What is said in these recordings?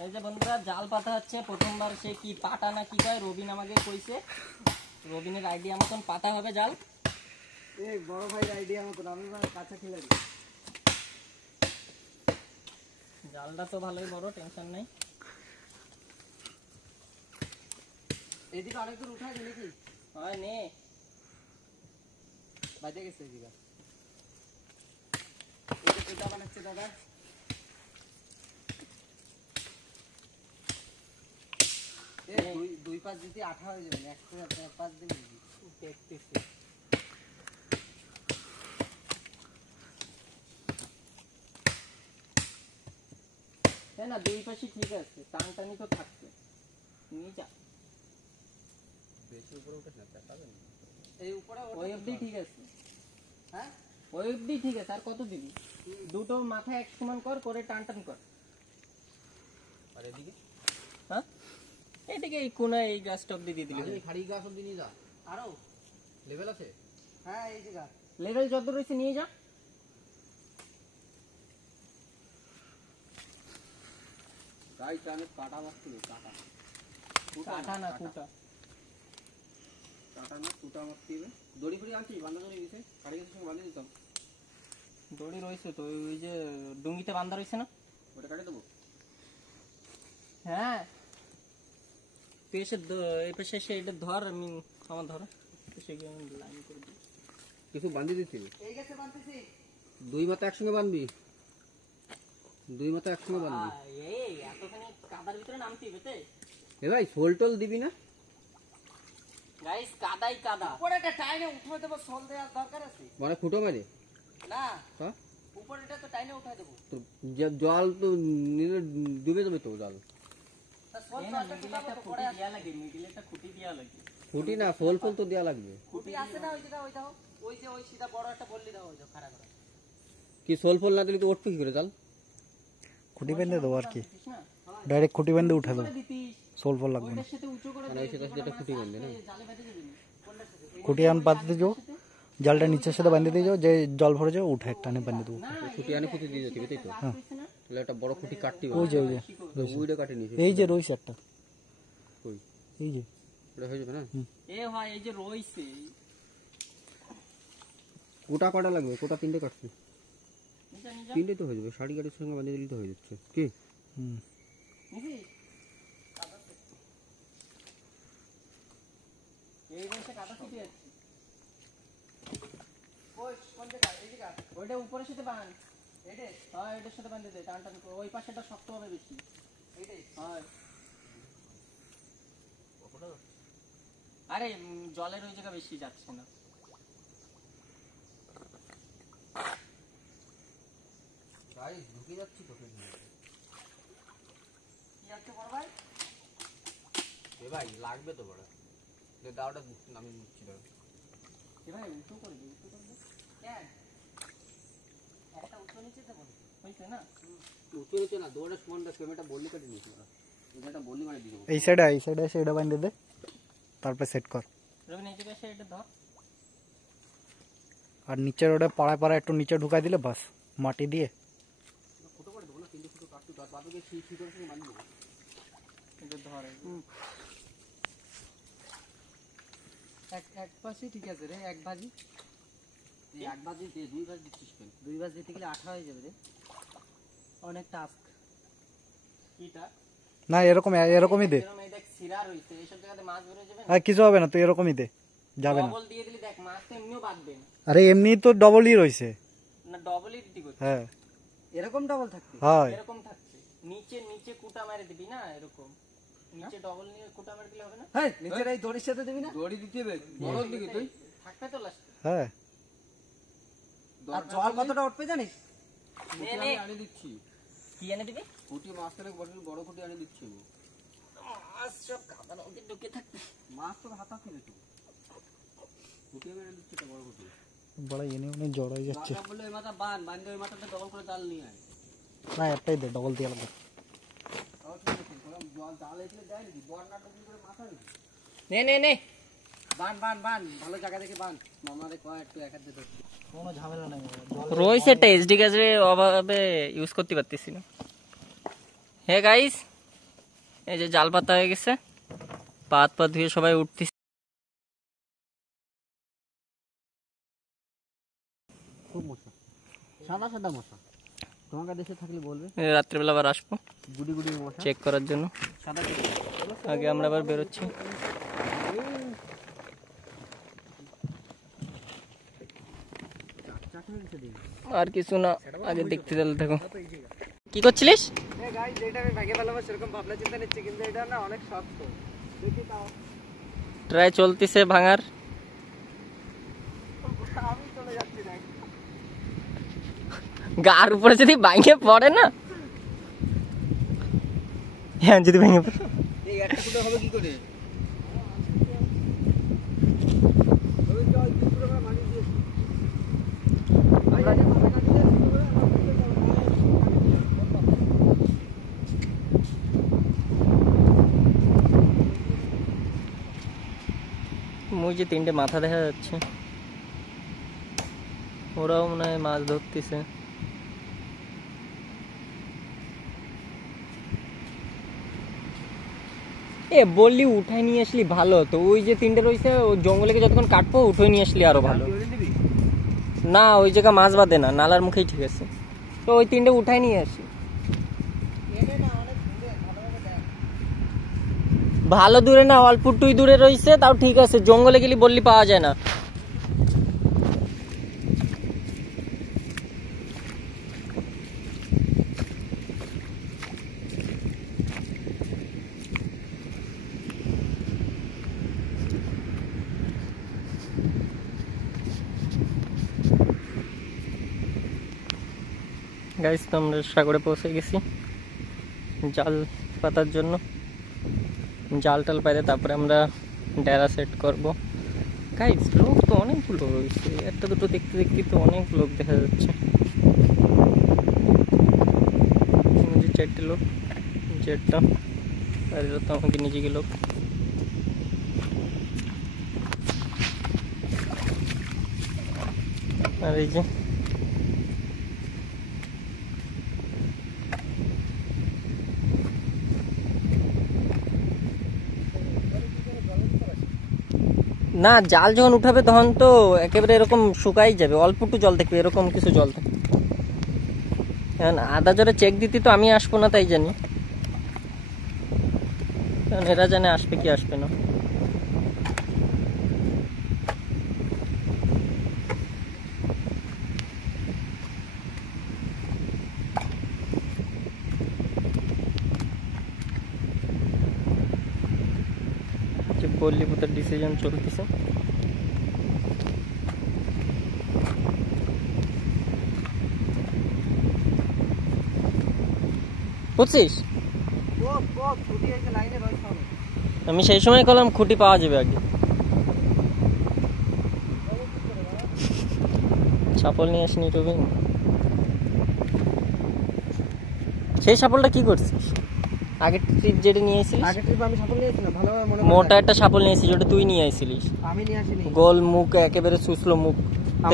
এই যে বন্ধুরা জাল পাতা হচ্ছে প্রথমবার সে কি পাটা না কি কয় রবিন আমাকে কইছে রবিনের আইডিয়া মতন পাতা হবে জাল এই বড় ভাইয়ের আইডিয়া মতন আমি কাঁচা খেলে জালটা তো ভালোই বড় টেনশন নাই এদিকে অনেক দূর উঠাই দিলে কি হয় নে বাজে গেছে এদিকে এটা বানাচ্ছে দাদা দুই পাঁচ যদি আঠা হয়ে যাবে এক পাঁচ দিন দেখতেছি না দুই পাশে ঠিক আছে টানটানি তো থাকছে নিয়ে যা বেশি উপরে উঠে না পাবেন এই উপরে ওই অবধি ঠিক আছে হ্যাঁ ওই অবধি ঠিক আছে আর কত দিবি দুটো মাথা এক সমান করে টান টান কর আর এদিকে হ্যাঁ এদিকে এই কোণায় এই গাছটা অবধি দিয়ে দিবি এই খাড়ি গাছ অবধি নিয়ে যা আরো লেভেল আছে হ্যাঁ এই যে গাছ লেভেল যত রয়েছে নিয়ে যা গাই টানে কাটা মারতে কাটা কাটা না কুটা কাটা না কুটা মারতে হবে দড়ি ফড়ি আনছি বান্ধা দড়ি দিছে খাড়ি গাছের সঙ্গে বাঁধিয়ে দিতাম দড়ি রয়েছে তো ওই যে ডুঙ্গিতে বাঁধা রয়েছে না ওটা কাটে দেবো হ্যাঁ তুই এসে এই পাশে এসে এটা ধর আমি আমার ধর এসে গিয়ে আমি লাইন করে দিই কিছু বাঁধিয়ে দিতে এই গাছে বাঁধতেছি দুই মাথা একসঙ্গে বাঁধবি দুই মাথা একসঙ্গে বাঁধবি এই এতখানি কাদার ভিতরে নামতে হবে এ ভাই সোল টোল দিবি না গাইস কাদাই কাদা উপরে একটা টাইনে উঠে দেবো সোল দেওয়ার দরকার আছে মানে ফুটো মারে না হ্যাঁ উপরে এটা তো টাইনে উঠাই দেবো তো জল তো নিলে ডুবে যাবে তো জল খুঁটি না সোল ফোল তো দেওয়া লাগবে খুঁটি আছে না ওই জায়গা ওই দাও ওই যে ওই সিধা বড় একটা বললি দাও ওই যে খাড়া করা কি সোল ফোল না দিলে তো উঠবে কি করে জল খুঁটি বেঁধে দেবো আর কি ডাইরেক্ট খুঁটি বেঁধে উঠে দেবো সোল ফোল লাগবে না যেটা খুঁটি বেঁধে না খুঁটি আন পাততে যাও জালটা নিচের সাথে বাঁধে দিয়ে যাও যে জল ভরে যাও উঠে টানে বাঁধে দেবো খুঁটি আনে খুঁটি দিয়ে যেতে তাই তো হ্যাঁ তাহলে একটা বড় খুঁটি কাটতে ওই যে ওইটা কাটে নিয়েছে এই যে রয়েছে একটা ওই এই যে ওটা হয়ে যাবে না এ হয় এই যে রইছে কোটা কাটা লাগবে কোটা তিনটে কাটছি তিনটে তো হয়ে যাবে শাড়ি গাড়ির সঙ্গে বাঁধে দিলে তো হয়ে যাচ্ছে কি হুম এই বসে কাটা শিখে যাচ্ছে কোন জায়গা এই জায়গা ওইটা উপরের সাথে বাঁধ এইটা হ্যাঁ এটার সাথে বাঁধে দে টান টান করে ওই পাশেটা শক্ত হবে বেশি এইটা হ্যাঁ আরে জলের ওই জায়গা বেশি যাচ্ছে না গাইস ঢুকে যাচ্ছি তো কি আছে বড় ভাই এ ভাই লাগবে তো বড় যে দাওটা আমি নিচ্ছি দাও এ ভাই উঠো করে দে কেন একটা উঠো নিচে দেব হইছে না উঠে নিচে না দৌড়ে সমানটা পেমেন্টটা বললি কাটে নিয়েছি এটা বললি মানে দিয়ে দেবো এই সাইডে এসে এটা বাঁধে দে তারপর সেট কর রবি নিচে এসে এটা ধর আর নিচের ওটা পাড়ায় একটু নিচে ঢুকাই দিলে বাস মাটি দিয়ে ফুটো করে দেবো না তিনটে ফুটো কাটতে তার বাদে কি করে সঙ্গে বাঁধি দেবো এটা ধর এক পাশে ঠিক আছে রে এক ভাজি এক ভাজি দিয়ে দুই ভাজি দিচ্ছিস কেন দুই ভাজি দিতে গেলে আঠা হয়ে যাবে রে অনেক টাস্ক কিটা না এরকমই দে এরকম এই দেখ সিরা রইছে এইসব জায়গাতে মাছ বের হয়ে যাবে আর কিছু হবে না তুই এরকমই দে যাবে না ডবল দিয়ে দিলি দেখ মাছ তো এমনিও বাঁধবে না আরে এমনি তো ডবলই রইছে না ডবলই দিতে করতে হ্যাঁ এরকম ডাবল থাকবে হয় এরকম থাকছে নিচে কুটা মেরে দিবি না এরকম নিচে ডবল নিয়ে কুটা মেরে দিলে হবে না হ্যাঁ নিচের এই দড়ির সাথে দিবি না দড়ি দিতে হবে বড় দিকে তুই থাকবে তো লাস্ট হ্যাঁ আর জল কতটা উঠবে জানিস নে নে আনি দিচ্ছি কি এনে দিবি খুঁটি মাছ থেকে বড় খুঁটি আনি দিচ্ছি মাছ সব কাদার মধ্যে ঢুকে থাকবে মাছ তো হাতা ফেলে তো খুঁটি এনে দিচ্ছি তো বড় খুঁটি বড় এনে জড় হয়ে যাচ্ছে দাদা বললো এই মাথা বাঁধ ওই মাথাতে ডবল করে জাল নিয়ে আয় না একটাই দে ডবল দিয়ে লাগবে জল জাল এসে দেয় নাকি বড় নাটক করে মাথা নে বান ভালো জায়গা দেখে বান মামারে কয় একটু এক হাতে ধরছি কোনো ঝামেলা নাই রইছে একটা এসডি গ্যাসের অভাবে ইউজ করতে পারতেছি না হে গাইস এই যে জাল পাতা হয়ে গেছে, পাত পা ধুয়ে সবাই উঠতেছে। খুব মশা, সাদা সাদা মশা। তোমাকে দেশে থাকলে বলবে। রাত্রিবেলা আবার আসবো গুডি গুডি মশা চেক করার জন্য। সাদা। আগে আমরা আবার বেরোচ্ছি। আর কিছু না, আগে দেখতে চলে থাকো। কি করছিলিস? ট্রাই চলতেছে ভাঙার। গার উপরে যদি ভাঙে পড়ে না, হ্যাঁ যদি ভেঙে পড়ে হবে কি করে? মুই যে তিনটে মাথা দেখা যাচ্ছে, ওরাও মনে হয় মাছ ধরতেছে। এ বললি উঠাই নিয়ে আসলি ভালো হতো। ওই যে তিনটে রয়েছে, জঙ্গলে যতক্ষণ কাটবো উঠে নিয়ে আসলি আরো ভালো। না ওই জায়গা মাছ বাঁধে না, নালার মুখেই ঠিক আছে। তো ওই তিনটে উঠাই নিয়ে আসি। ভালো দূরে না, অল্প টুই দূরে রয়েছে, তাও ঠিক আছে। জঙ্গলে গেলে বললি পাওয়া যায় না। গাইস, তো আমরা সাগরে পৌঁছে গেছি জাল পাতার জন্য। জাল টাল পাইলে তারপরে আমরা ডেরা সেট করব। গাইস, লোক তো অনেকগুলো রয়েছে, একটা দুটো দেখতে দেখতে তো অনেক লোক দেখা যাচ্ছে। চারটে লোক, চারটা, আর এরা তো আমাকে নিজেকে লোক। আর এই যে না, জাল যখন উঠাবে তখন তো একেবারে এরকম শুকাই যাবে, অল্প একটু জল থাকবে, এরকম কিছু জল থাকবে। কারণ আদা জলে চেক দিতে তো আমি আসবো না, তাই জানি। কারণ এরা জানে আসবে কি আসবে না। বললি বুতার ডিসিশন চলতেছে। বুঝছিস, আমি সেই সময় করলাম খুঁটি পাওয়া যাবে আগে। সাপল নিয়ে আসিনি রবি। সেই সাপলটা কি করছিস? আগের ট্রিপ যেটা নিয়ে আসছিলিস? আগের ট্রিপ আমি সাপল নিয়ে আসছিলাম, ভালোভাবে মনে মোটা একটা সাপল নিয়ে আসছিস, ওটা তুই নিয়ে আসছিলিস। আমি নিয়ে আসিনি। গোল মুখ, একেবারে সুসলো মুখ।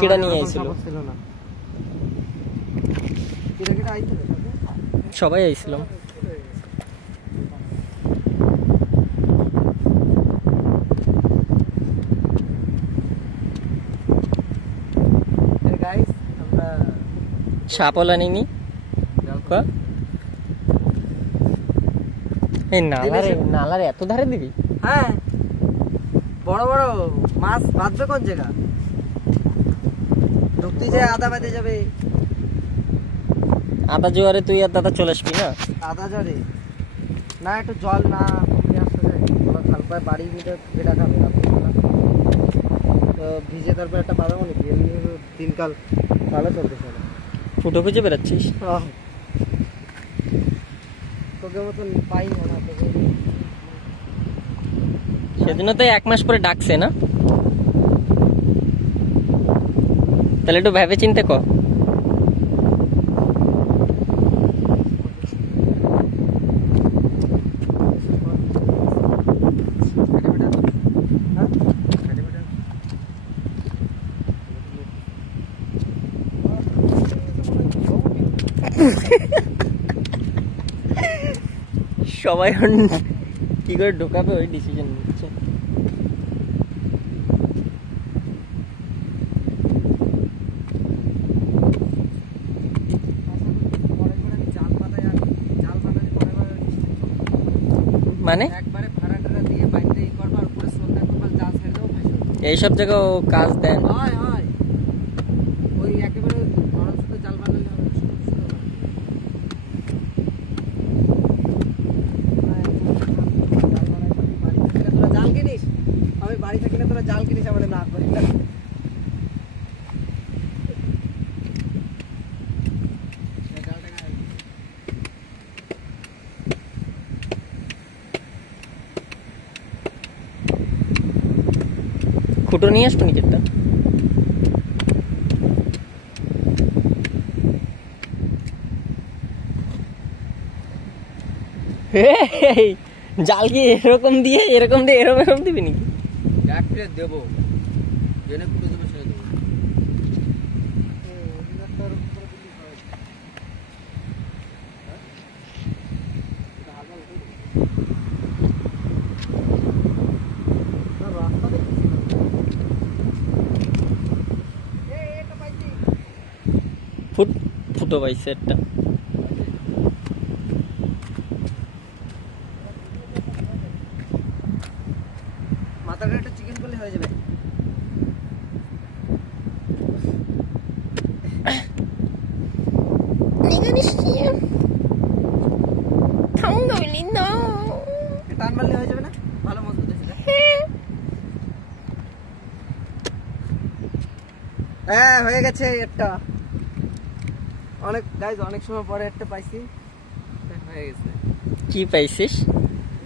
কেডা নিয়ে আইছিল? সবাই আইছিলাম। সাপল আনিনি। এই নালার এত ধারে দিবি? হ্যাঁ, বড় বড় মাছ বাঁধবে কোন জায়গা? ঢুকতে যায় আদা বেঁধে যাবে। আদা জোয়ারে তুই আর দাদা চলে আসবি না? আদা জোয়ারে না, একটু জল না কমে আসতে যায়। ওরা খালপায় বাড়ি মিটে বেড়া খাবে তো ভিজে, তারপর একটা বাদাম অনেক দিনকাল ভালো চলতেছে না। ফুটো খুঁজে বেড়াচ্ছিস? তোকে মতন পাই না তোকে। সেজন্য তো 1 মাস পরে ডাকছে না? তাহলে একটু ভেবে চিন্তে কর। সবাই এখন কি করে ঢোকাবে ওই ডিসিশন নিচ্ছে। মানে একবারে ভাড়া টাড়া দিয়ে বাইরে ই করবা আর পুরো সন্ধ্যা করবা জাল ছেড়ে দেবো ভাসো। এইসব জায়গায় ও কাজ দেন। হয় হয় ওই একেবারে নরম সুতো জাল বানালে হবে না, সরু সুতো বানালে। জাল বানাই তো বাড়ি থাকলে তোরা জাল কিনিস, আমি বাড়ি থাকলে তোরা জাল কিনিস আমাদের না করি না। খুঁটো নিয়ে আসবো নিচেরটা। এই, জাল কি এরকম দিয়ে এরকম এরকম দিবি নাকি? এক প্লেট দেবো, জেনে কুটে দেবো ছেড়ে দেবো। ফুটো পাইছে একটা। মাথাটা একটা চিকেন করলে হয়ে যাবে। টান মারলে হয়ে যাবে না, ভালো মজবুত হয়েছে। হ্যাঁ হয়ে গেছে একটা, অনেক গাইজ অনেক সময় পরে একটা পাইছি, হয়ে গেছে। কি পাইছিস?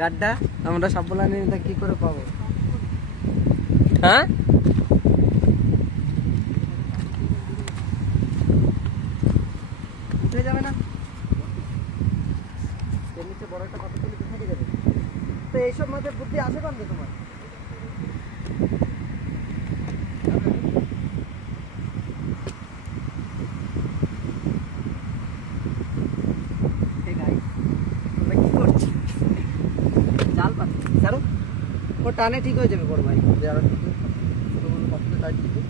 গাড্ডা। আমরা সাবলা নিয়ে কি করে পাবো? হ্যাঁ উঠে যাবে না, এর নিচে বড় একটা পাথর তুলে কোথায় যাবে? তো এইসব মাঝে বুদ্ধি আছে কোন তোমার? জাল পাতি ছাড়ো, ও টানে ঠিক হয়ে যাবে বড় ভাই। আরো ছোট বড় পাতলে টাইট দিবে।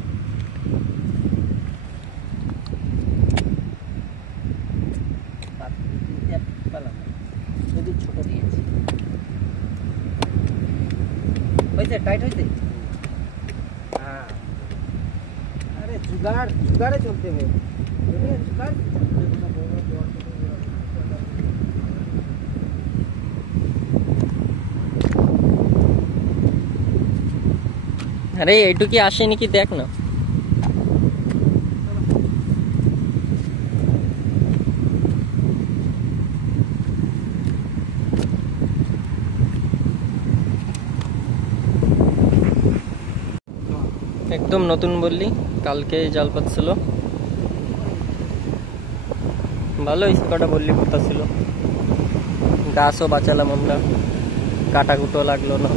ছোট দিয়েছি হয়েছে, টাইট হয়েছে। হ্যাঁ আরে জুগারে চলতে হবে, জুগার। আরে এইটুকি আসে নাকি দেখ না। একদম নতুন বললি, কালকে জাল পাচ্ছিল, ভালো কটা বললি কথা ছিল। গাছও বাঁচালাম আমরা, কাটাকুটো লাগলো না।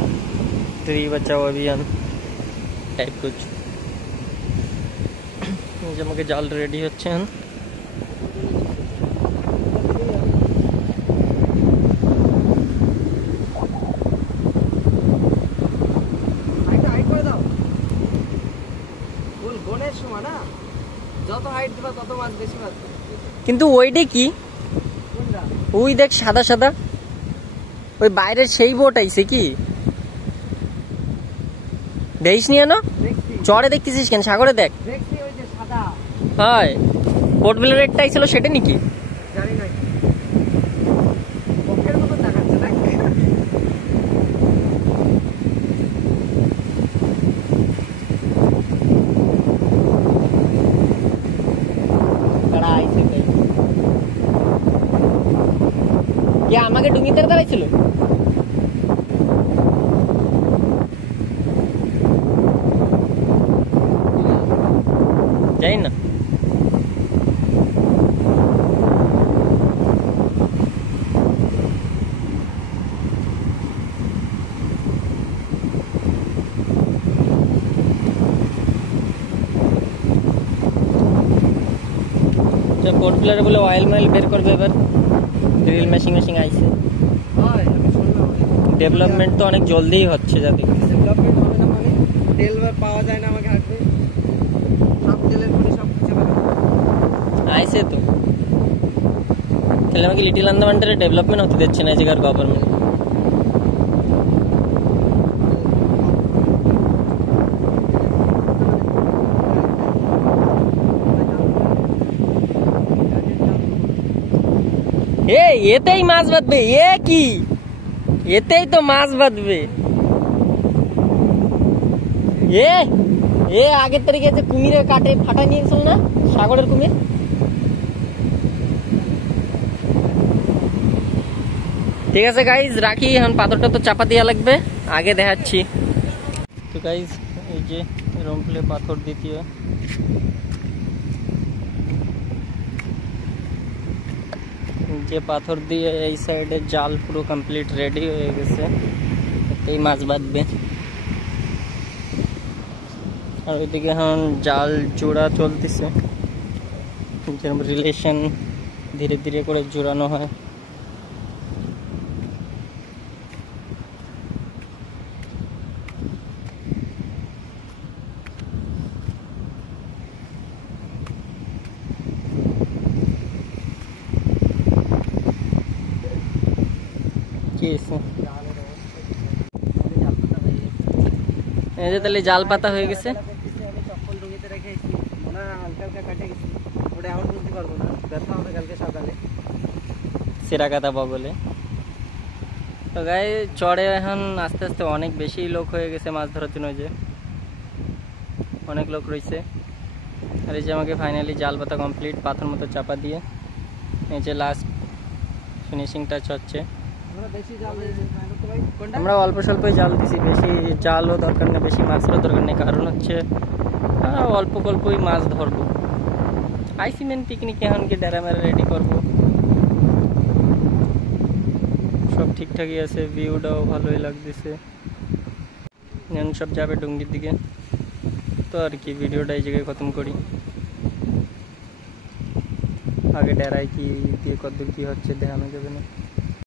ट्री बचाओ अभियान टाइप कुछ। আমাকে জাল রেডি হচ্ছে। কিন্তু ওইটা কি, ওই দেখ সাদা সাদা, ওই বাইরের সেই বোট আইছে কি দেখিস নি না? চরে দেখতেছিস কেন? সাগরে দেখ। হয় পোর্ট ব্লেয়ার একটা আইছিল সেটা নাকি? জানি না, পকের মতো দেখাচ্ছে না। কে আমাকে ডুঙ্গিতে দাঁড়াইছিল? জানি না। পোর্ট ব্লেয়ারে বলে অয়েল মাইল বের করবে এবার, ড্রিল মেশিন আইছে। ডেভেলপমেন্ট তো অনেক জলদিই হচ্ছে যা দেখি। ডেভেলপমেন্ট হবে না মানে তেল পাওয়া যায় না আমাকে হাঁটবে, সব তেলের পরে সব কিছু আইসে তো তাহলে আমাকে লিটিল আন্দামানটার ডেভেলপমেন্ট হতে দিচ্ছে না এই জায়গার গভর্নমেন্ট। এতেই মাছ বাঁধবে, এ কি এতেই তো মাছ বাঁধবে। এ আগের তারিখে যে কুমিরে কাটে ফাটা নিয়েছিল না, সাগরের কুমির। ঠিক আছে গাইজ রাখি, এখন পাথরটা তো চাপা দেওয়া লাগবে, আগে দেখাচ্ছি। তো গাইজ এই যে রম্পলে পাথর দ্বিতীয়, যে পাথর দিয়ে এই সাইডে জাল পুরো কমপ্লিট রেডি হয়ে গেছে, এই মাছ বাঁধবে। আর ওইদিকে এখন জাল জোড়া চলতেছে, যেরকম রিলেশন ধীরে ধীরে করে জোড়ানো হয়। এই যে তাহলে জাল পাতা হয়ে গেছে। চপ্পল ডুঙিতে রেখেছি, মনে হয় হালকা হালকা কাটে গেছি, ওটা এখন বুঝতে পারবো না, ব্যথা হবে কালকে সকালে। সিরাকাতা বগলে তো গায়ে চড়ে এখন আস্তে আস্তে অনেক বেশি লোক হয়ে গেছে মাছ ধরার জন্য, যে অনেক লোক রয়েছে। আর এই যে আমাকে ফাইনালি জাল পাতা কমপ্লিট, পাথর মতো চাপা দিয়ে এই যে লাস্ট ফিনিশিং টাচ হচ্ছে। আমরা অল্প স্বল্পই জাল দিছি, বেশি জালও দরকার নেই, বেশি মাছেরও দরকার নেই, কারণ হচ্ছে অল্প অল্পই মাছ ধরবো। আইসিমেন্ট পিকনিক এখন কি ডেরা মেরা রেডি করবো, সব ঠিকঠাকই আছে, ভিউটাও ভালোই লাগতেছে। এখন সব যাবে ডুঙ্গির দিকে। তো আর কি ভিডিওটা এই জায়গায় খতম করি, আগে ডেরায় কি দিয়ে কত কি হচ্ছে দেখানো যাবে না।